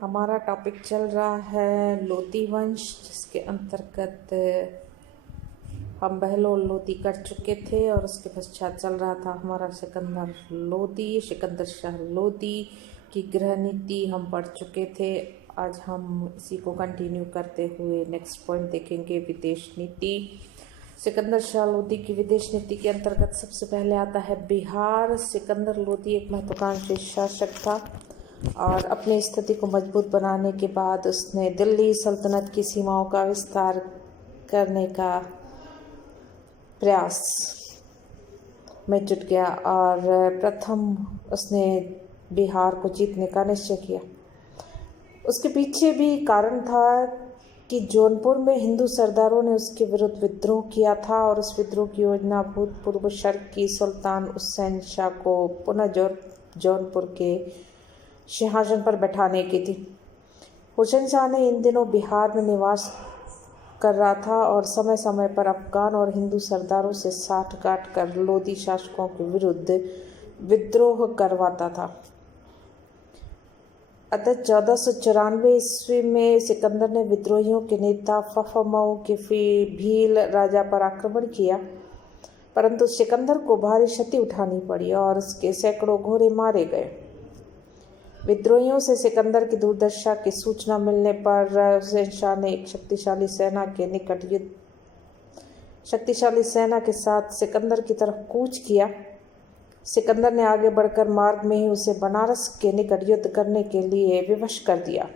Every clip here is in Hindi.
हमारा टॉपिक चल रहा है लोदी वंश, जिसके अंतर्गत हम बहलोल लोदी कर चुके थे और उसके पश्चात चल रहा था हमारा सिकंदर शाह लोदी की गृह नीति हम पढ़ चुके थे। आज हम इसी को कंटिन्यू करते हुए नेक्स्ट पॉइंट देखेंगे, विदेश नीति। सिकंदर शाह लोदी की विदेश नीति के अंतर्गत सबसे पहले आता है बिहार। सिकंदर लोदी एक महत्वाकांक्षी शासक था और अपनी स्थिति को मजबूत बनाने के बाद उसने दिल्ली सल्तनत की सीमाओं का विस्तार करने का प्रयास में जुट गया और प्रथम उसने बिहार को जीतने का निश्चय किया। उसके पीछे भी कारण था कि जौनपुर में हिंदू सरदारों ने उसके विरुद्ध विद्रोह किया था और उस विद्रोह की योजना भूतपूर्व शर्की सुल्तान हुसैन शाह को पुनः जौनपुर के सिंहासन पर बैठाने की थी। हुसैन शाह ने इन दिनों बिहार में निवास कर रहा था और समय समय पर अफगान और हिंदू सरदारों से साठगांठ कर लोदी शासकों के विरुद्ध विद्रोह करवाता था। अतः 1494 ईस्वी में सिकंदर ने विद्रोहियों के नेता फफमऊ के भील राजा पर आक्रमण किया, परंतु सिकंदर को भारी क्षति उठानी पड़ी और उसके सैकड़ों घोड़े मारे गए। विद्रोहियों से सिकंदर की दुर्दशा की सूचना मिलने पर हुसैन शाह ने एक शक्तिशाली सेना के साथ सिकंदर की तरफ कूच किया। सिकंदर ने आगे बढ़कर मार्ग में ही उसे बनारस के निकट युद्ध करने के लिए विवश कर दिया।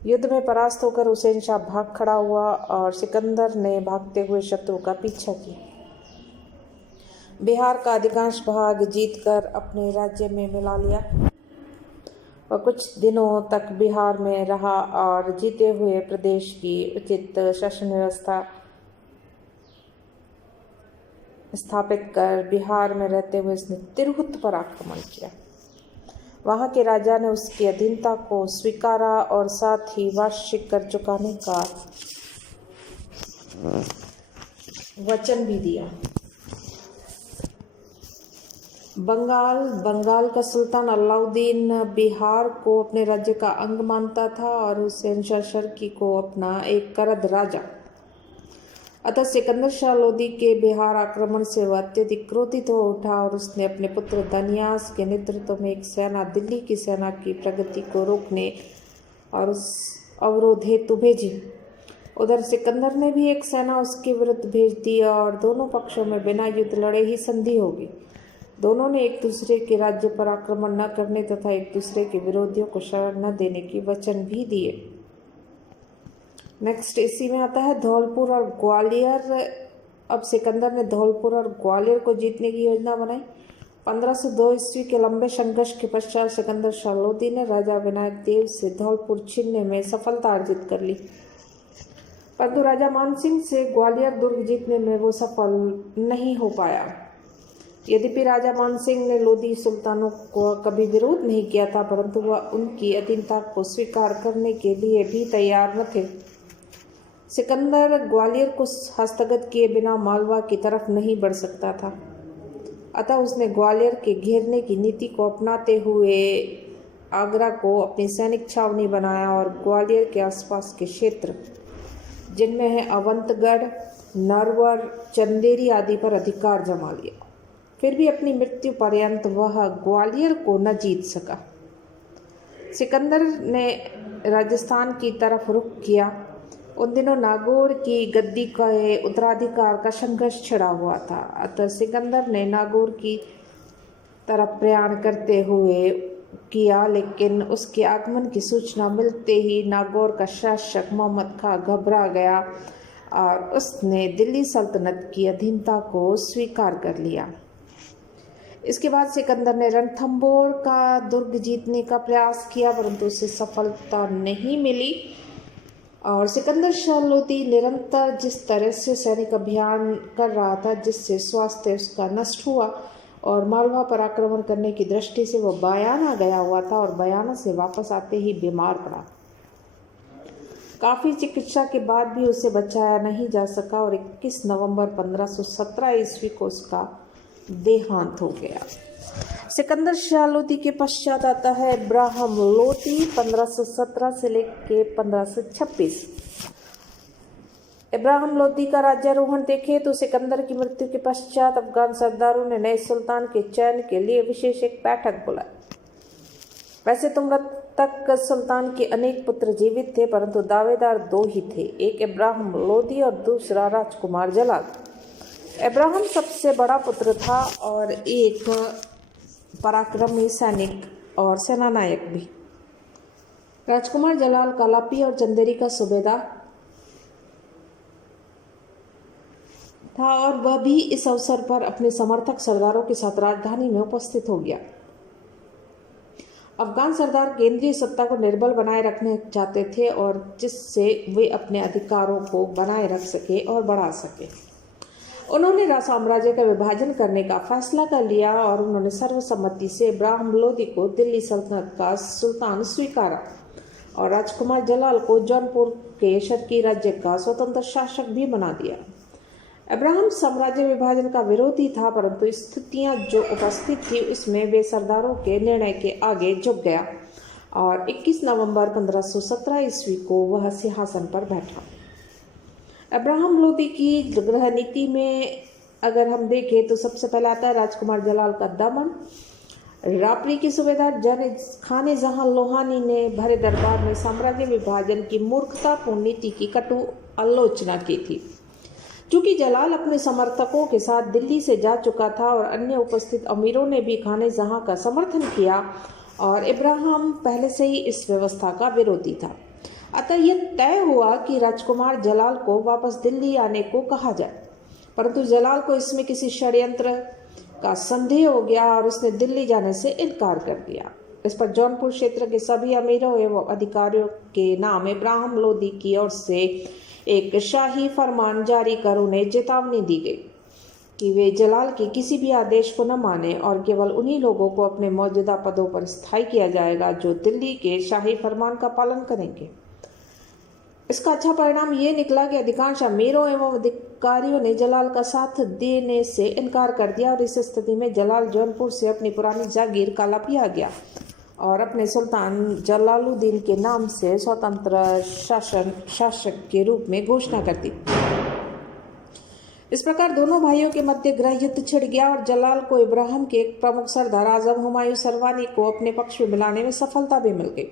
युद्ध में परास्त होकर हुसैन शाह भाग खड़ा हुआ और सिकंदर ने भागते हुए शत्रु का पीछा किया। बिहार का अधिकांश भाग जीतकर अपने राज्य में मिला लिया। वह कुछ दिनों तक बिहार में रहा और जीते हुए प्रदेश की उचित शासन व्यवस्था स्थापित कर बिहार में रहते हुए उसने तिरहुत पर आक्रमण किया। वहां के राजा ने उसकी अधीनता को स्वीकारा और साथ ही वार्षिक कर चुकाने का वचन भी दिया। बंगाल का सुल्तान अलाउद्दीन बिहार को अपने राज्य का अंग मानता था और हुसैन शाह शर्की को अपना एक करद राजा। अतः सिकंदर शाह लोदी के बिहार आक्रमण से वह अत्यधिक क्रोधित हो उठा और उसने अपने पुत्र धनियास के नेतृत्व में एक सेना दिल्ली की सेना की प्रगति को रोकने और उस अवरोध हेतु भेजी। उधर सिकंदर ने भी एक सेना उसके विरुद्ध भेज दी और दोनों पक्षों में बिना युद्ध लड़े ही संधि होगी। दोनों ने एक दूसरे के राज्य पर आक्रमण न करने तथा एक दूसरे के विरोधियों को शरण न देने के वचन भी दिए। नेक्स्ट इसी में आता है धौलपुर और ग्वालियर। अब सिकंदर ने धौलपुर और ग्वालियर को जीतने की योजना बनाई। 1502 ईस्वी के लंबे संघर्ष के पश्चात सिकंदर शाह लोदी ने राजा विनायक देव से धौलपुर छीनने में सफलता अर्जित कर ली, परंतु राजा मानसिंह से ग्वालियर दुर्ग जीतने में वो सफल नहीं हो पाया। यद्यपि राजा मानसिंह ने लोदी सुल्तानों को कभी विरोध नहीं किया था, परंतु वह उनकी अधीनता को स्वीकार करने के लिए भी तैयार न थे। सिकंदर ग्वालियर को हस्तगत किए बिना मालवा की तरफ नहीं बढ़ सकता था, अतः उसने ग्वालियर के घेरने की नीति को अपनाते हुए आगरा को अपनी सैनिक छावनी बनाया और ग्वालियर के आसपास के क्षेत्र जिनमें है अवंतगढ़, नरवर, चंदेरी आदि पर अधिकार जमा लिया। फिर भी अपनी मृत्यु पर्यंत वह ग्वालियर को न जीत सका। सिकंदर ने राजस्थान की तरफ रुख किया। उन दिनों नागौर की गद्दी का उत्तराधिकार का संघर्ष छिड़ा हुआ था, अतः सिकंदर ने नागौर की तरफ प्रयाण करते हुए किया, लेकिन उसके आगमन की सूचना मिलते ही नागौर का शासक मोहम्मद खां घबरा गया और उसने दिल्ली सल्तनत की अधीनता को स्वीकार कर लिया। इसके बाद सिकंदर ने रणथंभौर का दुर्ग जीतने का प्रयास किया, परंतु उसे सफलता नहीं मिली और सिकंदर शाह लोदी निरंतर जिस तरह से सैनिक अभियान कर रहा था, जिससे स्वास्थ्य उसका नष्ट हुआ और मालवा पर आक्रमण करने की दृष्टि से वह बयाना गया हुआ था और बयाना से वापस आते ही बीमार पड़ा। काफ़ी चिकित्सा के बाद भी उसे बचाया नहीं जा सका और 21 नवंबर 1517 ईस्वी को उसका देहांत हो गया। सिकंदर शाह लोदी के पश्चात आता है इब्राहिम लोदी 1517 से लेकर 1526। इब्राहिम लोदी का राज्यारोहण देखें तो सिकंदर की मृत्यु के पश्चात अफगान सरदारों ने नए सुल्तान के चयन के लिए विशेष एक बैठक बुलाई। वैसे तो मृतक सुल्तान के अनेक पुत्र जीवित थे, परंतु दावेदार दो ही थे, एक इब्राहिम लोदी और दूसरा राजकुमार जलाल। इब्राहिम सबसे बड़ा पुत्र था और एक पराक्रमी सैनिक और सेनानायक भी। राजकुमार जलाल कालापी और चंदेरी का सूबेदार था और वह भी इस अवसर पर अपने समर्थक सरदारों के साथ राजधानी में उपस्थित हो गया। अफगान सरदार केंद्रीय सत्ता को निर्बल बनाए रखना चाहते थे और जिससे वे अपने अधिकारों को बनाए रख सके और बढ़ा सके। उन्होंने साम्राज्य का विभाजन करने का फैसला कर लिया और उन्होंने सर्वसम्मति से इब्राहिम लोदी को दिल्ली सल्तनत का सुल्तान स्वीकारा और राजकुमार जलाल को जौनपुर के शर्की राज्य का स्वतंत्र शासक भी बना दिया। इब्राहिम साम्राज्य विभाजन का विरोधी था, परंतु स्थितियां जो उपस्थित थी उसमें वे सरदारों के निर्णय के आगे झुक गया और 21 नवंबर 1517 ईस्वी को वह सिंहासन पर बैठा। इब्राहिम लोदी की गृह नीति में अगर हम देखें तो सबसे पहले आता है राजकुमार जलाल का दमन। रापरी के सूबेदार खाने जहां लोहानी ने भरे दरबार में साम्राज्य विभाजन की मूर्खतापूर्ण नीति की कटु आलोचना की थी। चूंकि जलाल अपने समर्थकों के साथ दिल्ली से जा चुका था और अन्य उपस्थित अमीरों ने भी खाने जहां का समर्थन किया और इब्राहिम पहले से ही इस व्यवस्था का विरोधी था, अतः यह तय हुआ कि राजकुमार जलाल को वापस दिल्ली आने को कहा जाए। परंतु जलाल को इसमें किसी षड्यंत्र का संदेह हो गया और उसने दिल्ली जाने से इनकार कर दिया। इस पर जौनपुर क्षेत्र के सभी अमीरों एवं अधिकारियों के नाम इब्राहिम लोदी की ओर से एक शाही फरमान जारी कर उन्हें चेतावनी दी गई कि वे जलाल के किसी भी आदेश को न माने और केवल उन्हीं लोगों को अपने मौजूदा पदों पर स्थायी किया जाएगा जो दिल्ली के शाही फरमान का पालन करेंगे। इसका अच्छा परिणाम ये निकला कि अधिकांश अमीरों एवं अधिकारियों ने जलाल का साथ देने से इनकार कर दिया और इस स्थिति में जलाल जौनपुर से अपनी पुरानी जागीर कालापी आ गया और अपने सुल्तान जलालुद्दीन के नाम से स्वतंत्र शासक के रूप में घोषणा कर दी। इस प्रकार दोनों भाइयों के मध्य गृह युद्ध छिड़ गया और जलाल को इब्राहिम के एक प्रमुख सरदार आजम हुमायूं सरवानी को अपने पक्ष में मिलाने में सफलता भी मिल गई।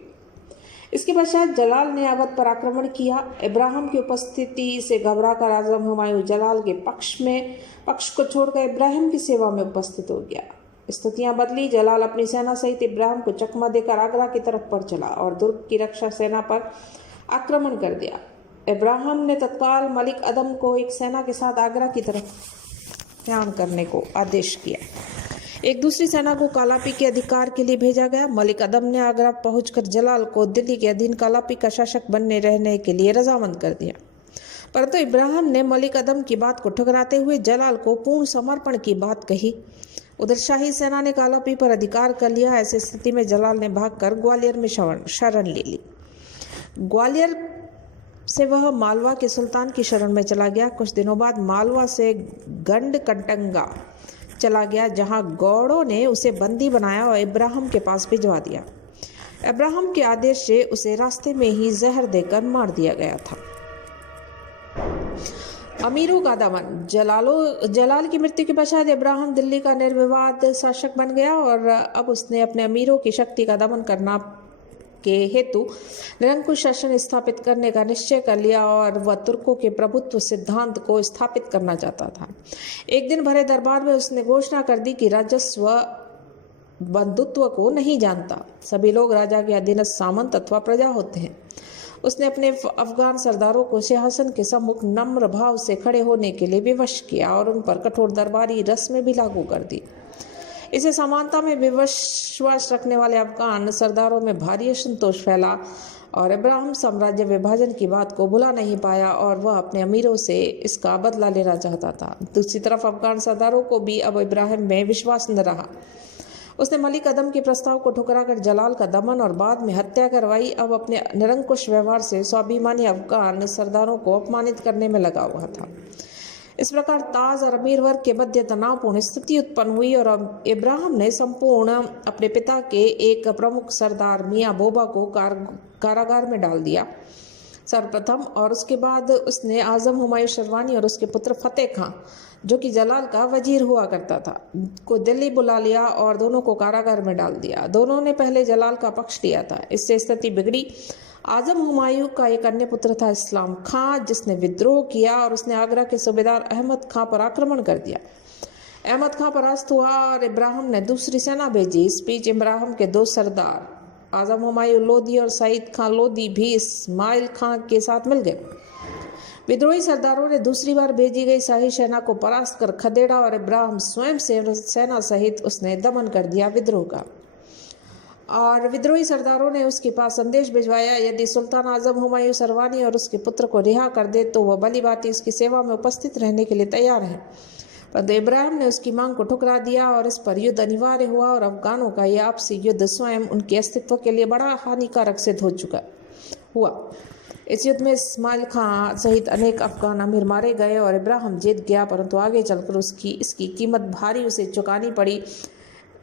इसके पश्चात जलाल ने अवध पर आक्रमण किया। इब्राहिम की उपस्थिति से घबराकर आजम हुमायूं जलाल के पक्ष को छोड़कर इब्राहिम की सेवा में उपस्थित हो गया। स्थितियां बदली। जलाल अपनी सेना सहित इब्राहिम को चकमा देकर आगरा की तरफ बढ़ चला और दुर्ग की रक्षा सेना पर आक्रमण कर दिया। इब्राहिम ने तत्काल मलिक अदम को एक सेना के साथ आगरा की तरफ प्रयाण करने को आदेश किया। एक दूसरी सेना को कालापी के अधिकार के लिए भेजा गया। मलिक अदम ने आगरा पहुंचकर जलाल को दिल्ली के अधीन कालापी का शासक बनने रहने के लिए रजामंद कर दिया, परंतु इब्राहिम ने मलिक अदम की बात को ठुकराते हुए जलाल को पूर्ण समर्पण की बात कही। उधर शाही सेना ने कालापी पर अधिकार कर लिया। ऐसी स्थिति में जलाल ने भागकर ग्वालियर में शरण ले ली। ग्वालियर से वह मालवा के सुल्तान की शरण में चला गया। कुछ दिनों बाद मालवा से गंडकटंगा चला गया, जहां गौड़ों ने उसे बंदी बनाया और इब्राहिम के पास भिजवा दिया। इब्राहिम के आदेश से उसे रास्ते में ही जहर देकर मार दिया गया था। अमीरों का दमन। जलाल की मृत्यु के पश्चात इब्राहिम दिल्ली का निर्विवाद शासक बन गया और अब उसने अपने अमीरों की शक्ति का दमन करना के हेतु निरंकुश शासन स्थापित करने का निश्चय कर लिया और वह तुर्कों के प्रभुत्व सिद्धांत को स्थापित करना चाहता था। एक दिन भरे दरबार में उसने घोषणा कर दी कि राजस्व बंधुत्व को नहीं जानता, सभी लोग राजा के अधीनस्थ सामंत अथवा प्रजा होते हैं। उसने अपने अफगान सरदारों को सिंहासन के सम्मुख नम्र भाव से खड़े होने के लिए विवश किया और उन पर कठोर दरबारी रस्में भी लागू कर दी। इसे समानता में विश्वास रखने वाले अफगान सरदारों में भारी असंतोष फैला और इब्राहिम साम्राज्य विभाजन की बात को भुला नहीं पाया और वह अपने अमीरों से इसका बदला लेना चाहता था। दूसरी तरफ अफगान सरदारों को भी अब इब्राहिम में विश्वास न रहा। उसने मलिक अदम के प्रस्ताव को ठुकराकर जलाल का दमन और बाद में हत्या करवाई। अब अपने निरंकुश व्यवहार से स्वाभिमानी अफगान सरदारों को अपमानित करने में लगा हुआ था। इस प्रकार ताज और अमीर वर्ग के मध्य तनावपूर्ण स्थिति उत्पन्न हुई और अब इब्राहिम ने संपूर्ण अपने पिता के एक प्रमुख सरदार मियाँ बोबा को कारागार में डाल दिया सर्वप्रथम, और उसके बाद उसने आजम हुमायूं शरवानी और उसके पुत्र फतेह खां, जो कि जलाल का वजीर हुआ करता था, को दिल्ली बुला लिया और दोनों को कारागार में डाल दिया। दोनों ने पहले जलाल का पक्ष लिया था। इससे स्थिति बिगड़ी। आजम हुमायूं का एक अन्य पुत्र था इस्लाम खां, जिसने विद्रोह किया और उसने आगरा के सूबेदार अहमद खां पर आक्रमण कर दिया। अहमद खां परास्त हुआ और इब्राहिम ने दूसरी सेना भेजी। इस बीच इब्राहिम के दो सरदार आजम हुमायूं लोधी और सईद खां लोधी भी इस्माइल खां के साथ मिल गए। विद्रोही सरदारों ने दूसरी बार भेजी गई शाही सेना को परास्त कर खदेड़ा और इब्राहिम स्वयं सेना सहित उसने दमन कर दिया विद्रोह का। और विद्रोही सरदारों ने उसके पास संदेश भिजवाया, यदि सुल्तान आजम हुमायूं सरवानी और उसके पुत्र को रिहा कर दे तो वह भली भांति उसकी सेवा में उपस्थित रहने के लिए तैयार है। परंतु इब्राहिम ने उसकी मांग को ठुकरा दिया और इस पर युद्ध अनिवार्य हुआ और अफगानों का यह आपसी युद्ध स्वयं उनके अस्तित्व के लिए बड़ा हानिकारक सिद्ध हो चुका हुआ। इस युद्ध में इस्माइल खां सहित अनेक अफगान अमीर मारे गए और इब्राहिम जीत गया, परंतु आगे चलकर इसकी कीमत भारी उसे चुकानी पड़ी।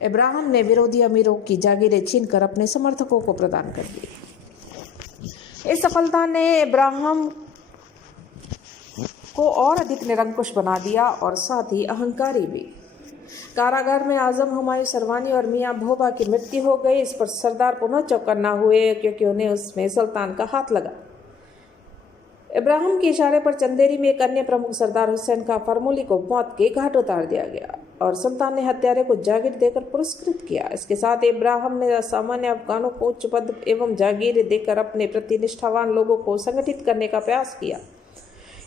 इब्राहिम ने विरोधी अमीरों की जागीरें छीनकर अपने समर्थकों को प्रदान कर दी। इस सफलता ने इब्राहिम को और अधिक निरंकुश बना दिया और साथ ही अहंकारी भी। कारागार में आजम हुमायूं सरवानी और मियाँ भोबा की मृत्यु हो गई। इस पर सरदार पुनः चौकन्ना हुए, क्योंकि उन्हें उसमें सुल्तान का हाथ लगा। इब्राहिम के इशारे पर चंदेरी में एक अन्य प्रमुख सरदार हुसैन का फरमूली को मौत के घाट उतार दिया गया और सुल्तान ने हत्यारे को जागीर देकर पुरस्कृत किया। इसके साथ इब्राहिम ने असामान्य अफगानों को उच्च पद एवं जागीर देकर अपने प्रति निष्ठावान लोगों को संगठित करने का प्रयास किया।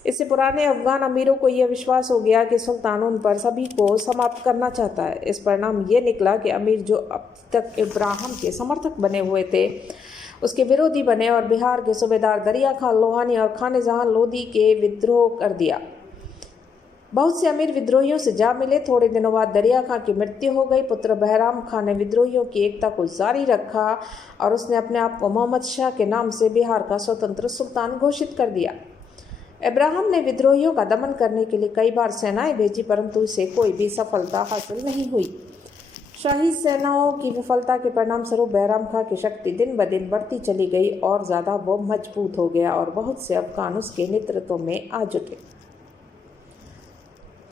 इससे पुराने अफगान अमीरों को यह विश्वास हो गया कि सुल्तान उन पर सभी को समाप्त करना चाहता है। इस परिणाम ये निकला कि अमीर जो अब तक इब्राहिम के समर्थक बने हुए थे, उसके विरोधी बने और बिहार के सूबेदार दरिया खान लोहानी और खान जहां लोधी के विद्रोह कर दिया। बहुत से अमीर विद्रोहियों से जा मिले। थोड़े दिनों बाद दरिया खां की मृत्यु हो गई। पुत्र बहराम खां ने विद्रोहियों की एकता को जारी रखा और उसने अपने आप को मोहम्मद शाह के नाम से बिहार का स्वतंत्र सुल्तान घोषित कर दिया। इब्राहिम ने विद्रोहियों का दमन करने के लिए कई बार सेनाएं भेजी, परंतु इसे कोई भी सफलता हासिल नहीं हुई। शाही सेनाओं की विफलता के परिणाम स्वरूप बहराम खां की शक्ति दिन ब दिन बढ़ती चली गई और ज़्यादा वो मजबूत हो गया और बहुत से अफगान उसके नेतृत्व में आ जुटे।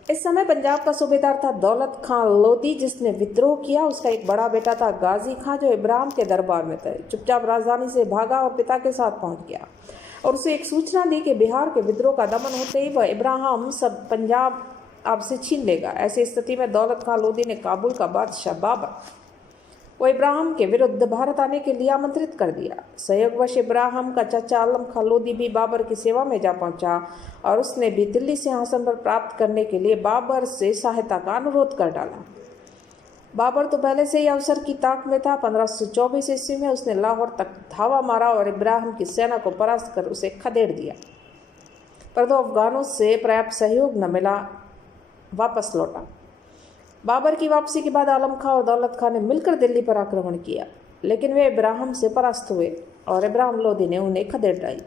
इस समय पंजाब का सूबेदार था दौलत खां लोधी, जिसने विद्रोह किया। उसका एक बड़ा बेटा था गाजी खां, जो इब्राहिम के दरबार में था। चुपचाप राजधानी से भागा और पिता के साथ पहुंच गया और उसे एक सूचना दी कि बिहार के विद्रोह का दमन होते ही वह इब्राहिम सब पंजाब आपसे छीन लेगा। ऐसी स्थिति में दौलत खां लोधी ने काबुल का बादशाह बाबर को इब्राहिम के विरुद्ध भारत आने के लिए आमंत्रित कर दिया। संयोगवश इब्राहिम का चाचा आलम खां लोधी भी बाबर की सेवा में जा पहुंचा और उसने भी दिल्ली सिंहासन पर प्राप्त करने के लिए बाबर से सहायता का अनुरोध कर डाला। बाबर तो पहले से ही अवसर की ताक में था। 1524 ईस्वी में उसने लाहौर तक धावा मारा और इब्राहिम की सेना को परास्त कर उसे खदेड़ दिया, परंतु अफगानों से पर्याप्त सहयोग न मिला, वापस लौटा। बाबर की वापसी के बाद आलम खां और दौलत खां ने मिलकर दिल्ली पर आक्रमण किया, लेकिन वे इब्राहिम से परास्त हुए और इब्राहिम लोधी ने उन्हें खदेड़ डाली।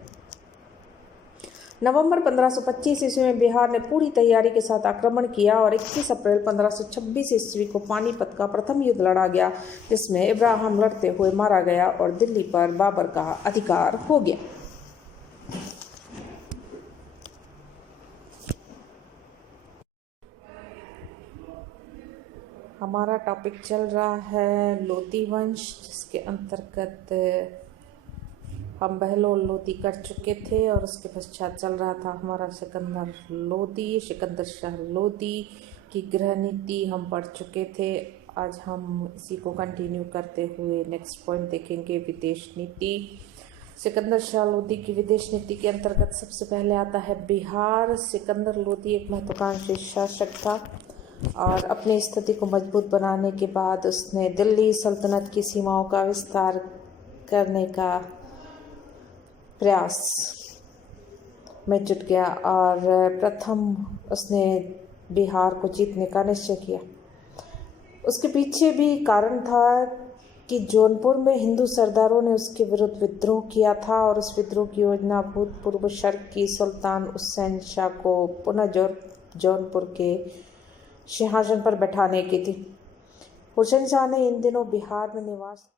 नवंबर 1525 ईस्वी में बिहार ने पूरी तैयारी के साथ आक्रमण किया और 21 अप्रैल 1526 ईस्वी को पानीपत का प्रथम युद्ध लड़ा गया, जिसमें इब्राहिम लड़ते हुए मारा गया और दिल्ली पर बाबर का अधिकार हो गया। हमारा टॉपिक चल रहा है लोधी वंश, जिसके अंतर्गत हम बहलोल लोधी कर चुके थे और उसके पश्चात चल रहा था हमारा सिकंदर लोधी, सिकंदर शाह लोधी की गृह नीति हम पढ़ चुके थे। आज हम इसी को कंटिन्यू करते हुए नेक्स्ट पॉइंट देखेंगे, विदेश नीति। सिकंदर शाह लोधी की विदेश नीति के अंतर्गत सबसे पहले आता है बिहार। सिकंदर लोधी एक महत्वाकांक्षी शासक था और अपनी स्थिति को मजबूत बनाने के बाद उसने दिल्ली सल्तनत की सीमाओं का विस्तार करने का प्रयास में जुट गया और प्रथम उसने बिहार को जीतने का निश्चय किया। उसके पीछे भी कारण था कि जौनपुर में हिंदू सरदारों ने उसके विरुद्ध विद्रोह किया था और उस विद्रोह की योजना भूतपूर्व शर्की सुल्तान हुसैन शाह को पुनः जौनपुर के सिंहासन पर बैठाने की थी। हुसैन शाह ने इन दिनों बिहार में निवास